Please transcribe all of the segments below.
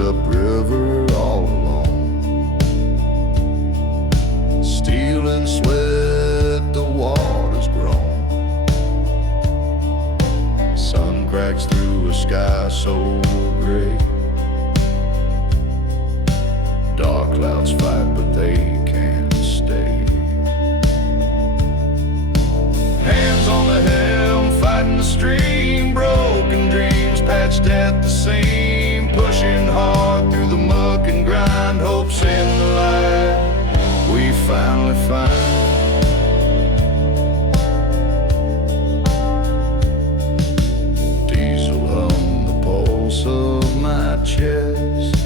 upriver all alone. Steel and sweat, the water's grown. Sun cracks through a sky so gray. Dark clouds fight, but they can't stay. Hands on the helm, fighting the stream. Broken dreams patched at the seam. Pushing hard through the muck and grind. Hopes in the light we finally find. Diesel hum the pulse of my chest.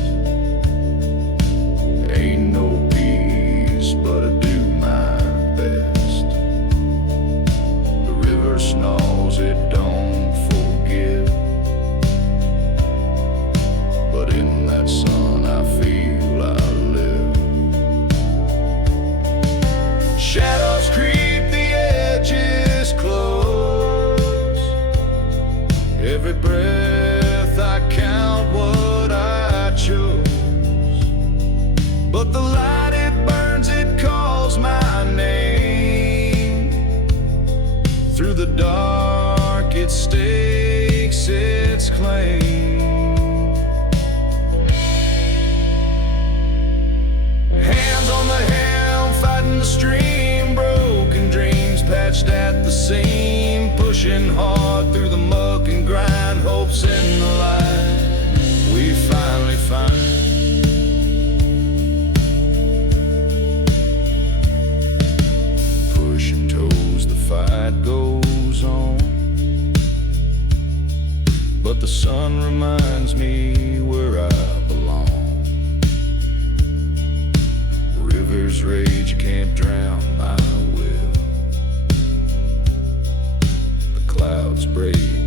Ain't no peace, but I do my best. The river snarls, it don't forget. But in that sun I feel I live. Shadows creep, the edges close. Every breath I count what I chose. But the light, it burns, it calls my name. Through the dark, it stakes its claim. Hands on the helm, fighting the stream. Broken dreams patched at the seam. Pushing hard through the muck and grind. Hopes in the light we finally find. Fight goes on, but the sun reminds me where I belong. Rivers rage, can't drown my will. The clouds break,